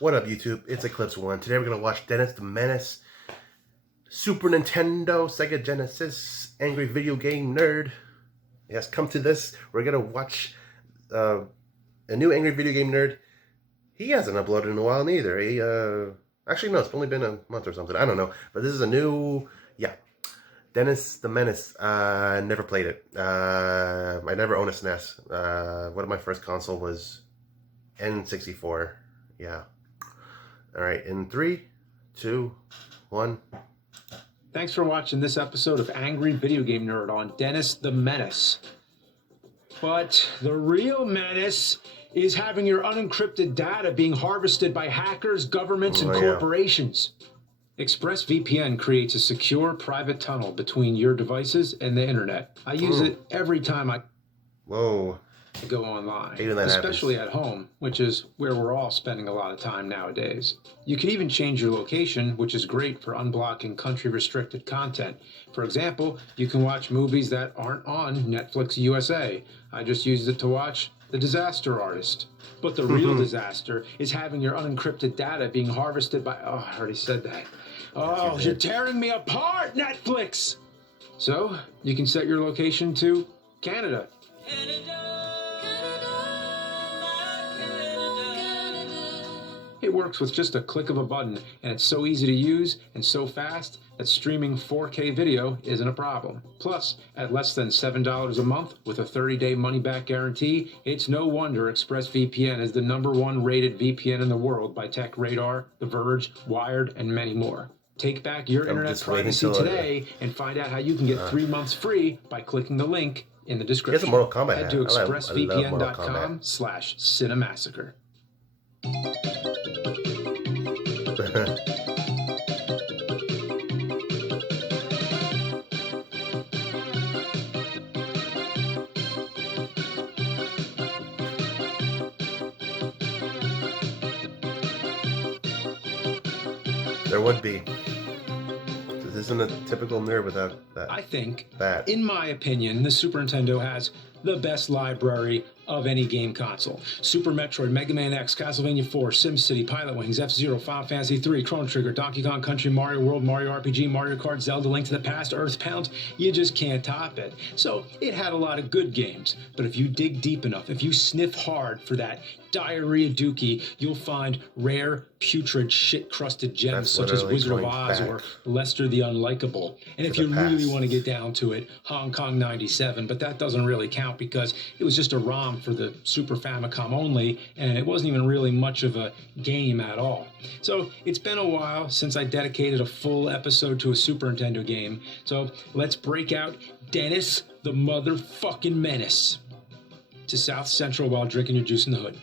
What up, YouTube? It's Eclipse One. Today we're going to watch Dennis the Menace, Super Nintendo, Sega Genesis, Angry Video Game Nerd. Yes, come to this. We're going to watch a new Angry Video Game Nerd. He hasn't uploaded in a while neither. Actually, no, it's only been a month or something. I don't know. But this is a new, Dennis the Menace. Never played it. I never owned a SNES. One of my first console was N64. Yeah. All right, in 3, 2, 1. Thanks for watching this episode of Angry Video Game Nerd on Dennis the Menace. But the real menace is having your unencrypted data being harvested by hackers, governments, and corporations. ExpressVPN creates a secure private tunnel between your devices and the internet. I use it every time I go online, especially at home, which is where we're all spending a lot of time nowadays. You can even change your location, which is great for unblocking country-restricted content. For example, you can watch movies that aren't on Netflix USA. I just used it to watch The Disaster Artist. But the real disaster is having your unencrypted data being harvested by... Oh, I already said that. Oh, you're tearing me apart, Netflix! So, you can set your location to Canada. It works with just a click of a button, and it's so easy to use and so fast that streaming 4K video isn't a problem. Plus, at less than $7 a month with a 30-day money-back guarantee, it's no wonder ExpressVPN is the #1 rated VPN in the world by TechRadar, The Verge, Wired, and many more. Take back your internet privacy today and find out how you can get 3 months free by clicking the link in the description. Head to expressvpn.com/cinemassacre. There would be. This isn't a typical nerd without that. I think, in my opinion, the Super Nintendo has the best library of any game console. Super Metroid, Mega Man X, Castlevania 4, SimCity, Pilot Wings, F-Zero, Final Fantasy 3, Chrono Trigger, Donkey Kong Country, Mario World, Mario RPG, Mario Kart, Zelda, Link to the Past, Earthbound. You just can't top it. So it had a lot of good games, but if you dig deep enough, if you sniff hard for that diarrhea dookie, you'll find rare, putrid, shit-crusted gems such as Wizard of Oz or Lester the Unlikable. And if you really want to get down to it, Hong Kong 97, but that doesn't really count because it was just a ROM for the Super Famicom only, and it wasn't even really much of a game at all. So it's been a while since I dedicated a full episode to a Super Nintendo game, so let's break out Dennis the motherfucking Menace to South Central while drinking your juice in the hood.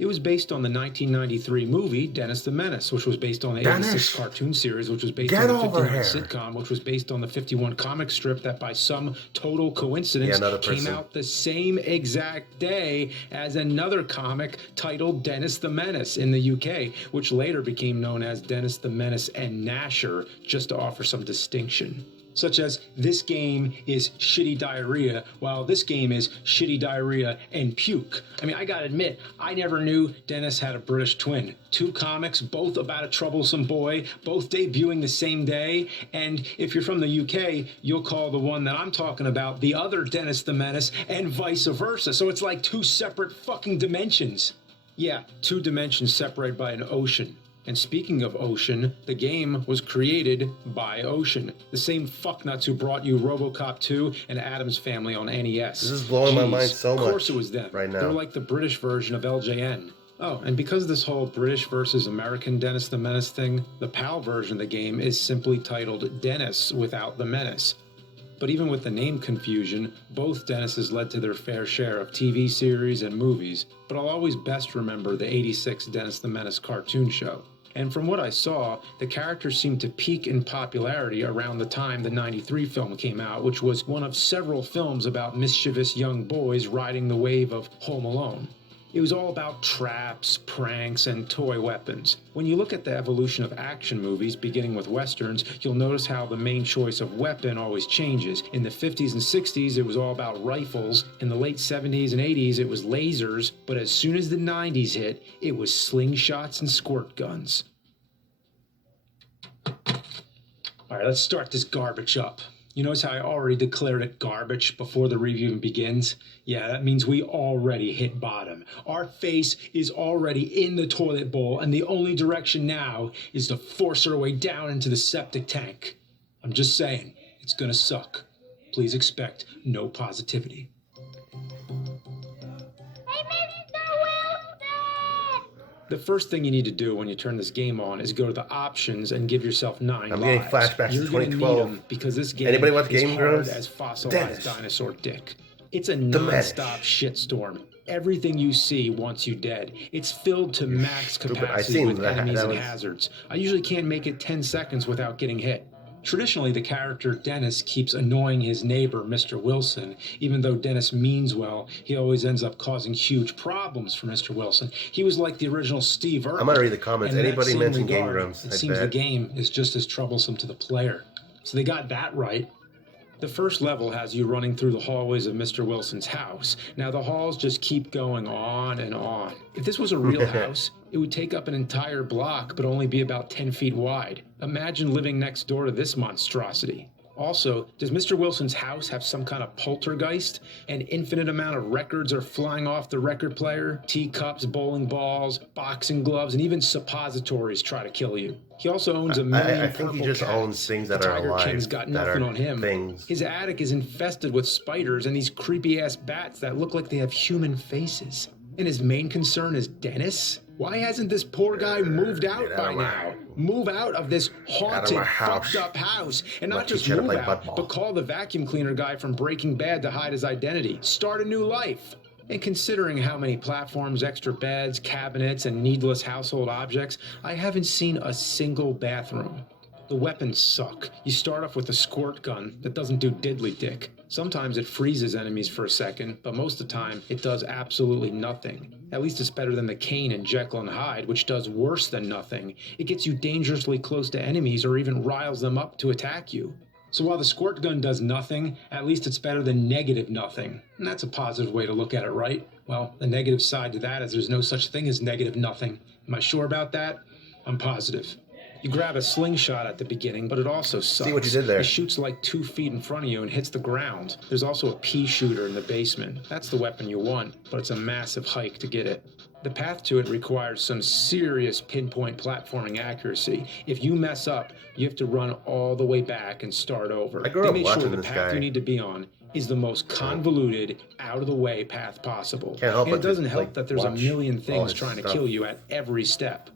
It was based on the 1993 movie, Dennis the Menace, which was based on the 86 cartoon series, which was based on the 59 sitcom, which was based on the 51 comic strip that by some total coincidence came out the same exact day as another comic titled Dennis the Menace in the UK, which later became known as Dennis the Menace and Gnasher, just to offer some distinction. Such as, this game is shitty diarrhea, while this game is shitty diarrhea and puke. I mean, I gotta admit, I never knew Dennis had a British twin. 2 comics, both about a troublesome boy, both debuting the same day, and if you're from the UK, you'll call the one that I'm talking about the other Dennis the Menace, and vice versa. So it's like 2 separate fucking dimensions. Yeah, 2 dimensions separated by an ocean. And speaking of Ocean, the game was created by Ocean, the same fucknuts who brought you RoboCop 2 and Addams Family on NES. This is blowing my mind so much. Of course it was them. Right now. They're like the British version of LJN. Oh, and because of this whole British versus American Dennis the Menace thing, the PAL version of the game is simply titled Dennis without the Menace. But even with the name confusion, both Dennises led to their fair share of TV series and movies, but I'll always best remember the 86 Dennis the Menace cartoon show. And from what I saw, the characters seemed to peak in popularity around the time the 93 film came out, which was one of several films about mischievous young boys riding the wave of Home Alone. It was all about traps, pranks, and toy weapons. When you look at the evolution of action movies, beginning with westerns, you'll notice how the main choice of weapon always changes. In the 50s and 60s, it was all about rifles. In the late 70s and 80s, it was lasers. But as soon as the 90s hit, it was slingshots and squirt guns. All right, let's start this garbage up. You notice how I already declared it garbage before the review even begins? Yeah, that means we already hit bottom. Our face is already in the toilet bowl, and the only direction now is to force our way down into the septic tank. I'm just saying, it's gonna suck. Please expect no positivity. The first thing you need to do when you turn this game on is go to the options and give yourself 9 I'm lives. getting flashbacks to You're gonna need 2012. them because this game Anybody watch is Game hard Grumps? as fossilized Dennis. dinosaur dick. It's a Menace. non-stop shitstorm. Everything you see wants you dead. It's filled to max Stupid. I capacity seen with that. enemies That and was- hazards. I usually can't make it 10 seconds without getting hit. Traditionally, the character Dennis keeps annoying his neighbor, Mr. Wilson. Even though Dennis means well, he always ends up causing huge problems for Mr. Wilson. He was like the original Steve Irwin. I'm gonna read the comments. And in that Anybody same mention Game regard, Grumps? It I seems the bet. game is just as troublesome to the player. So they got that right. The first level has you running through the hallways of Mr. Wilson's house. Now the halls just keep going on and on. If this was a real house, it would take up an entire block but only be about 10 feet wide. Imagine living next door to this monstrosity. Also, does Mr. Wilson's house have some kind of poltergeist? An infinite amount of records are flying off the record player. Teacups, bowling balls, boxing gloves, and even suppositories try to kill you. He also owns a million I think he purple just cats. owns things that The are Tiger alive. King's got that nothing are on him. Things. His attic is infested with spiders and these creepy-ass bats that look like they have human faces. And his main concern is Dennis? Why hasn't this poor guy moved out Get out by of my- now? Move out of this haunted, my house. fucked up house. And I'm not gonna just teach you how to move play out, buttball. but call the vacuum cleaner guy from Breaking Bad to hide his identity. Start a new life. And considering how many platforms, extra beds, cabinets, and needless household objects, I haven't seen a single bathroom. The weapons suck. You start off with a squirt gun that doesn't do diddly dick. Sometimes it freezes enemies for a second, but most of the time it does absolutely nothing. At least it's better than the Kane and Jekyll and Hyde, which does worse than nothing. It gets you dangerously close to enemies or even riles them up to attack you. So while the squirt gun does nothing, at least it's better than negative nothing. And that's a positive way to look at it, right? Well, the negative side to that is there's no such thing as negative nothing. Am I sure about that? I'm positive. You grab a slingshot at the beginning, but it also sucks. See what you did there. It shoots like 2 feet in front of you and hits the ground. There's also a pea shooter in the basement. That's the weapon you want, but it's a massive hike to get it. The path to it requires some serious pinpoint platforming accuracy. If you mess up, you have to run all the way back and start over. I grew They up made sure watching the this path guy. you need to be on is the most convoluted, out-of-the-way path possible. Can't help And it but to, doesn't help like, that there's a watch million all things his trying to stuff. kill you at every step.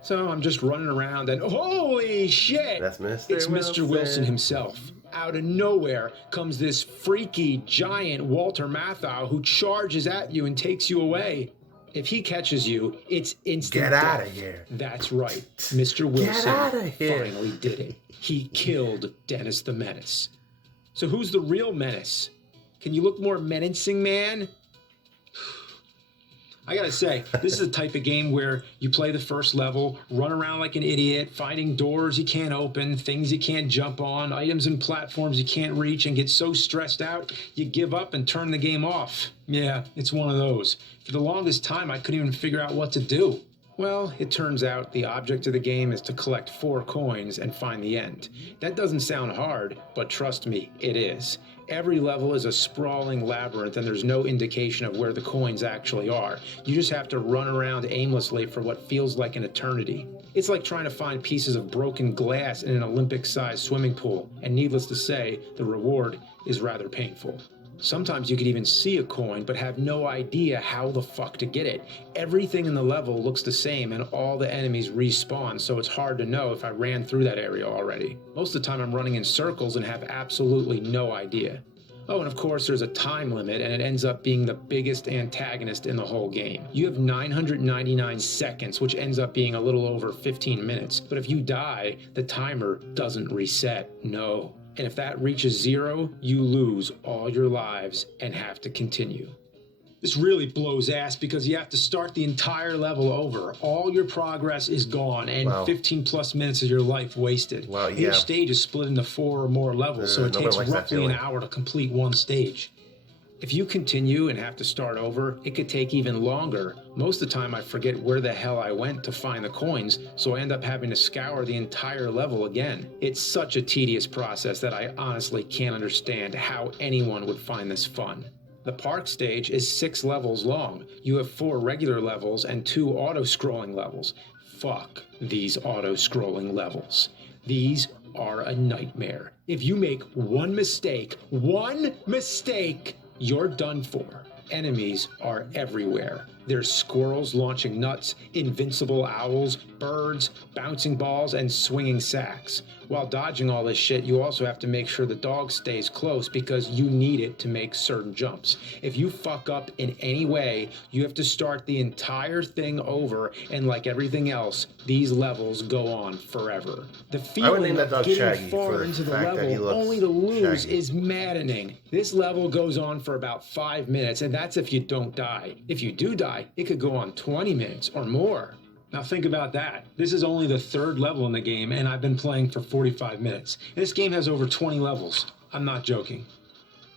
So I'm just running around and holy shit! That's Mr. It's Mr. Wilson himself. Out of nowhere comes this freaky giant Walter Matthau who charges at you and takes you away. If he catches you, it's instant Get death. outta here. That's right. Mr. Wilson outta here. finally did it. He killed Dennis the Menace. So who's the real Menace? Can you look more menacing, man? I gotta say, this is a type of game where you play the first level, run around like an idiot, finding doors you can't open, things you can't jump on, items and platforms you can't reach, and get so stressed out, you give up and turn the game off. Yeah, it's one of those. For the longest time, I couldn't even figure out what to do. Well, it turns out the object of the game is to collect 4 coins and find the end. That doesn't sound hard, but trust me, it is. Every level is a sprawling labyrinth and there's no indication of where the coins actually are. You just have to run around aimlessly for what feels like an eternity. It's like trying to find pieces of broken glass in an Olympic-sized swimming pool, and needless to say, the reward is rather painful. Sometimes you could even see a coin, but have no idea how the fuck to get it. Everything in the level looks the same, and all the enemies respawn, so it's hard to know if I ran through that area already. Most of the time I'm running in circles and have absolutely no idea. Oh, and of course there's a time limit, and it ends up being the biggest antagonist in the whole game. You have 999 seconds, which ends up being a little over 15 minutes. But if you die, the timer doesn't reset. No. And if that reaches 0, you lose all your lives and have to continue. This really blows ass because you have to start the entire level over. All your progress is gone and 15 plus minutes of your life wasted. Wow, yeah. Each stage is split into 4 or more levels, so it takes roughly an hour to complete one stage. If you continue and have to start over, it could take even longer. Most of the time I forget where the hell I went to find the coins, so I end up having to scour the entire level again. It's such a tedious process that I honestly can't understand how anyone would find this fun. The park stage is 6 levels long. You have 4 regular levels and 2 auto-scrolling levels. Fuck these auto-scrolling levels. These are a nightmare. If you make one mistake, you're done for. Enemies are everywhere. There's squirrels launching nuts, invincible owls, birds, bouncing balls, and swinging sacks. While dodging all this shit, you also have to make sure the dog stays close because you need it to make certain jumps. If you fuck up in any way, you have to start the entire thing over, and like everything else, these levels go on forever. The feeling of getting far into the level only to lose is maddening. This level goes on for about 5 minutes, and that's if you don't die. If you do die, it could go on 20 minutes or more. Now think about that. This is only the 3rd level in the game, and I've been playing for 45 minutes. This game has over 20 levels. I'm not joking.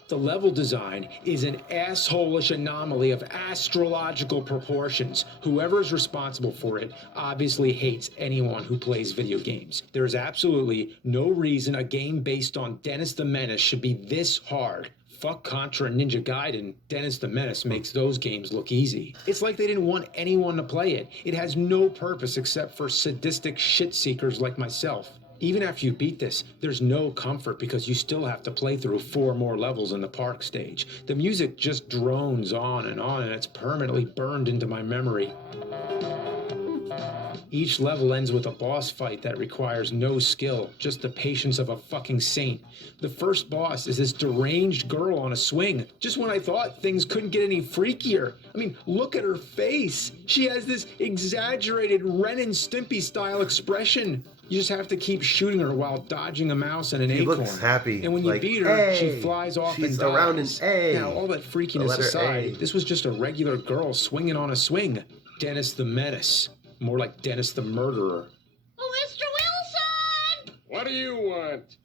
The level design is an asshole-ish anomaly of astrological proportions. Whoever is responsible for it obviously hates anyone who plays video games. There is absolutely no reason a game based on Dennis the Menace should be this hard. Fuck Contra and Ninja Gaiden, Dennis the Menace makes those games look easy. It's like they didn't want anyone to play it. It has no purpose except for sadistic shit-seekers like myself. Even after you beat this, there's no comfort because you still have to play through 4 more levels in the park stage. The music just drones on, and it's permanently burned into my memory. Each level ends with a boss fight that requires no skill, just the patience of a fucking saint. The first boss is this deranged girl on a swing, just when I thought things couldn't get any freakier. I mean, look at her face. She has this exaggerated Ren and Stimpy style expression. You just have to keep shooting her while dodging a mouse and an acorn. She looks happy. And when you beat her, she flies off and dies. Around an A. Now, all that freakiness aside, this was just a regular girl swinging on a swing. Dennis the Menace. More like Dennis the Murderer. Oh, Mr. Wilson! What do you want?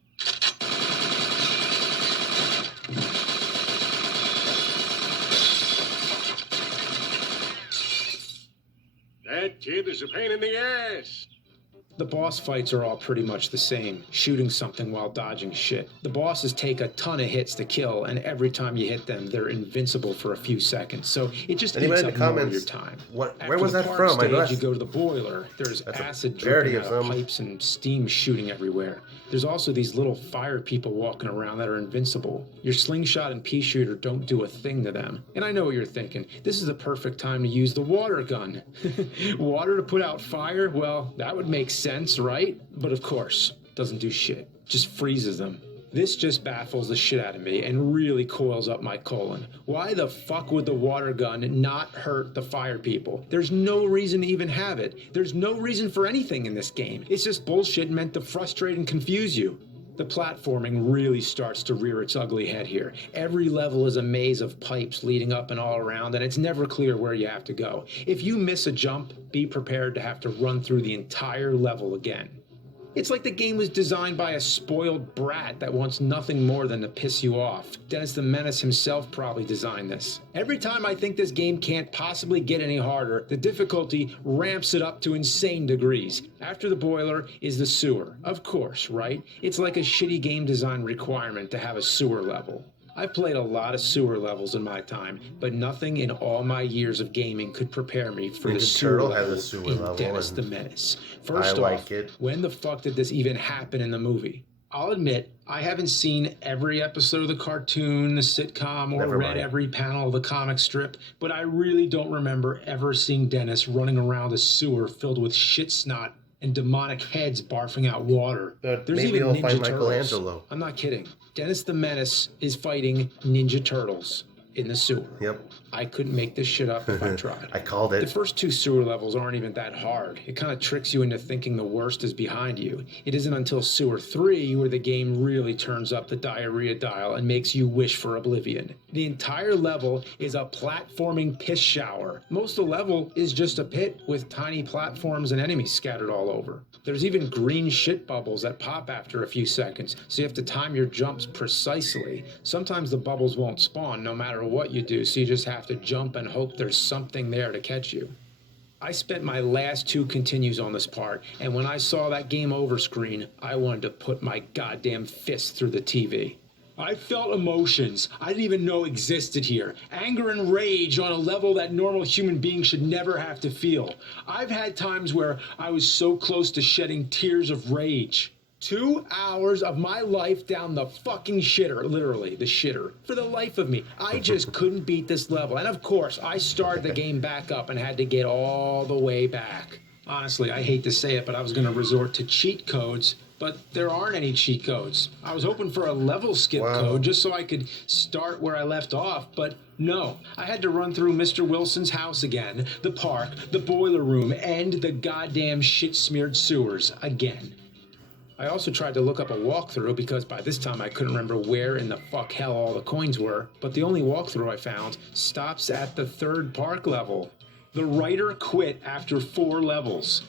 That kid is a pain in the ass. The boss fights are all pretty much the same, shooting something while dodging shit. The bosses take a ton of hits to kill, and every time you hit them, they're invincible for a few seconds, so it just eats up more of your time. Where was that from? After the park stage, you go to the boiler. There's acid dripping out of pipes and steam shooting everywhere. There's also these little fire people walking around that are invincible. Your slingshot and pea shooter don't do a thing to them. And I know what you're thinking. This is the perfect time to use the water gun. Water to put out fire? Well, that would make sense, right? But of course, doesn't do shit. Just freezes them. This just baffles the shit out of me and really coils up my colon. Why the fuck would the water gun not hurt the fire people? There's no reason to even have it. There's no reason for anything in this game. It's just bullshit meant to frustrate and confuse you. The platforming really starts to rear its ugly head here. Every level is a maze of pipes leading up and all around, and it's never clear where you have to go. If you miss a jump, be prepared to have to run through the entire level again. It's like the game was designed by a spoiled brat that wants nothing more than to piss you off. Dennis the Menace himself probably designed this. Every time I think this game can't possibly get any harder, the difficulty ramps it up to insane degrees. After the boiler is the sewer. Of course, right? It's like a shitty game design requirement to have a sewer level. I've played a lot of sewer levels in my time, but nothing in all my years of gaming could prepare me for the sewer level in Dennis the Menace. First off, when the fuck did this even happen in the movie? I'll admit, I haven't seen every episode of the cartoon, the sitcom, or read every panel of the comic strip, but I really don't remember ever seeing Dennis running around a sewer filled with shit snot and demonic heads barfing out water. There's even Ninja Turtles. I'm not kidding. Dennis the Menace is fighting Ninja Turtles. in the sewer. Yep. I couldn't make this shit up if I tried. I called The it. first 2 sewer levels aren't even that hard. It kind of tricks you into thinking the worst is behind you. It isn't until sewer 3 where the game really turns up the diarrhea dial and makes you wish for oblivion. The entire level is a platforming piss shower. Most of the level is just a pit with tiny platforms and enemies scattered all over. There's even green shit bubbles that pop after a few seconds, so you have to time your jumps precisely. Sometimes the bubbles won't spawn no matter what you do, so you just have to jump and hope there's something there to catch you. I spent my last 2 continues on this part, and when I saw that game over screen, I wanted to put my goddamn fist through the TV. I felt emotions I didn't even know existed here. Anger and rage on a level that normal human beings should never have to feel. I've had times where I was so close to shedding tears of rage. 2 hours of my life down the fucking shitter, literally, the shitter. For the life of me, I just couldn't beat this level. And of course, I started the game back up and had to get all the way back. Honestly, I hate to say it, but I was going to resort to cheat codes, but there aren't any cheat codes. I was hoping for a level skip code just so I could start where I left off, but no. I had to run through Mr. Wilson's house again, the park, the boiler room, and the goddamn shit-smeared sewers again. I also tried to look up a walkthrough because by this time I couldn't remember where in the fuck hell all the coins were, but the only walkthrough I found stops at the 3rd park level. The writer quit after 4 levels.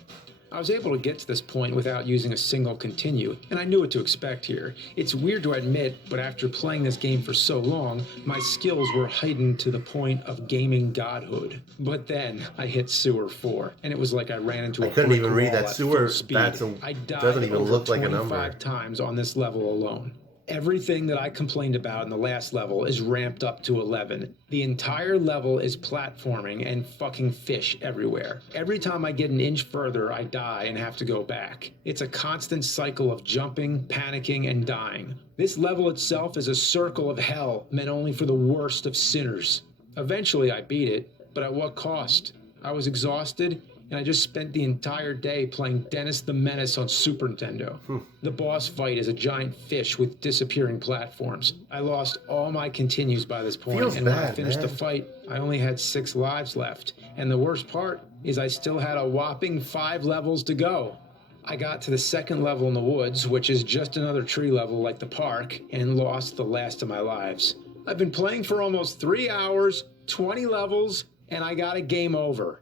I was able to get to this point without using a single continue, and I knew what to expect here. It's weird to admit, but after playing this game for so long, my skills were heightened to the point of gaming godhood. But then I hit sewer 4, and it was like I ran into a couldn't brick even read wall that at sewer. full speed. I died Doesn't even over look like a 25 number. times on this level alone. Everything that I complained about in the last level is ramped up to 11. The entire level is platforming and fucking fish everywhere. Every time I get an inch further, I die and have to go back. It's a constant cycle of jumping, panicking, and dying. This level itself is a circle of hell meant only for the worst of sinners. Eventually I beat it, but at what cost? I was exhausted, and I just spent the entire day playing Dennis the Menace on Super Nintendo. The boss fight is a giant fish with disappearing platforms. I lost all my continues by this point, Feels and when I bad, finished the man. fight, I only had 6 lives left. And the worst part is I still had a whopping 5 levels to go. I got to the 2nd level in the woods, which is just another tree level like the park, and lost the last of my lives. I've been playing for almost 3 hours, 20 levels, and I got a game over.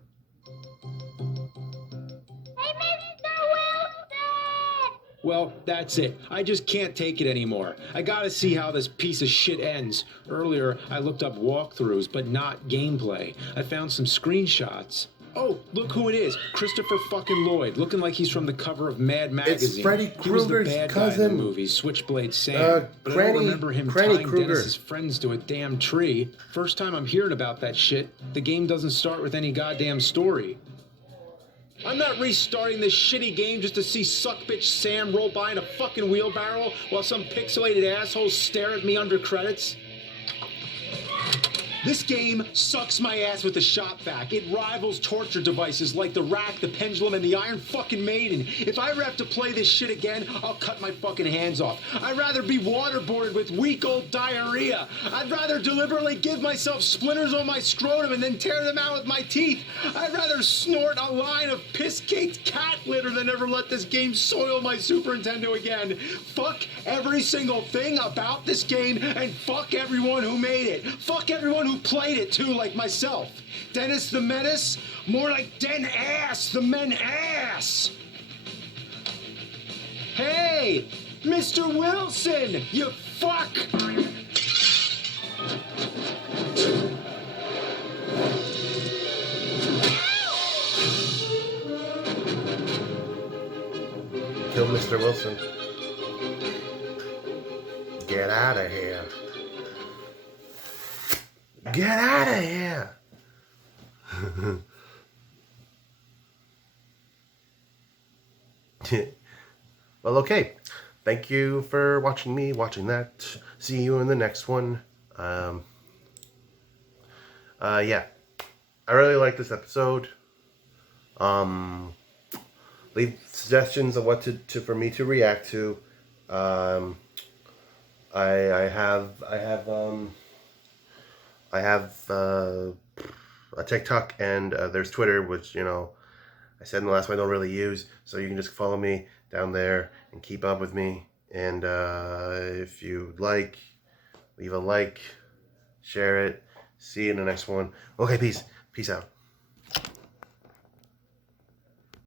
Hey, Mr. Wilson! Well, that's it. I just can't take it anymore. I gotta see how this piece of shit ends. Earlier, I looked up walkthroughs, but not gameplay. I found some screenshots. Oh, look who it is. Christopher fucking Lloyd, looking like he's from the cover of Mad Magazine. Freddy He was the Krueger's bad guy in cousin. the movie, Switchblade Sam. But I don't remember him Granny tying Krueger. Dennis's friends to a damn tree. First time I'm hearing about that shit. The game doesn't start with any goddamn story. I'm not restarting this shitty game just to see suckbitch Sam roll by in a fucking wheelbarrow while some pixelated assholes stare at me under credits. This game sucks my ass with the shop vac. It rivals torture devices like the rack, the pendulum, and the Iron fucking Maiden. If I ever have to play this shit again, I'll cut my fucking hands off. I'd rather be waterboarded with weak old diarrhea. I'd rather deliberately give myself splinters on my scrotum and then tear them out with my teeth. I'd rather snort a line of piss-caked cat litter than ever let this game soil my Super Nintendo again. Fuck every single thing about this game, and fuck everyone who made it. Fuck everyone who played it too, like myself. Dennis the Menace, more like Den Ass the Men Ass. Hey, Mr. Wilson, you fuck! Kill Mr. Wilson. Get out of here. Get out of here. Well, okay. Thank you for watching that. See you in the next one. Yeah. I really like this episode. Leave suggestions of what for me to react to. I I have a TikTok and there's Twitter, which, you know, I said in the last one I don't really use. So you can just follow me down there and keep up with me. And if you like, leave a like, share it. See you in the next one. Okay, peace. Peace out.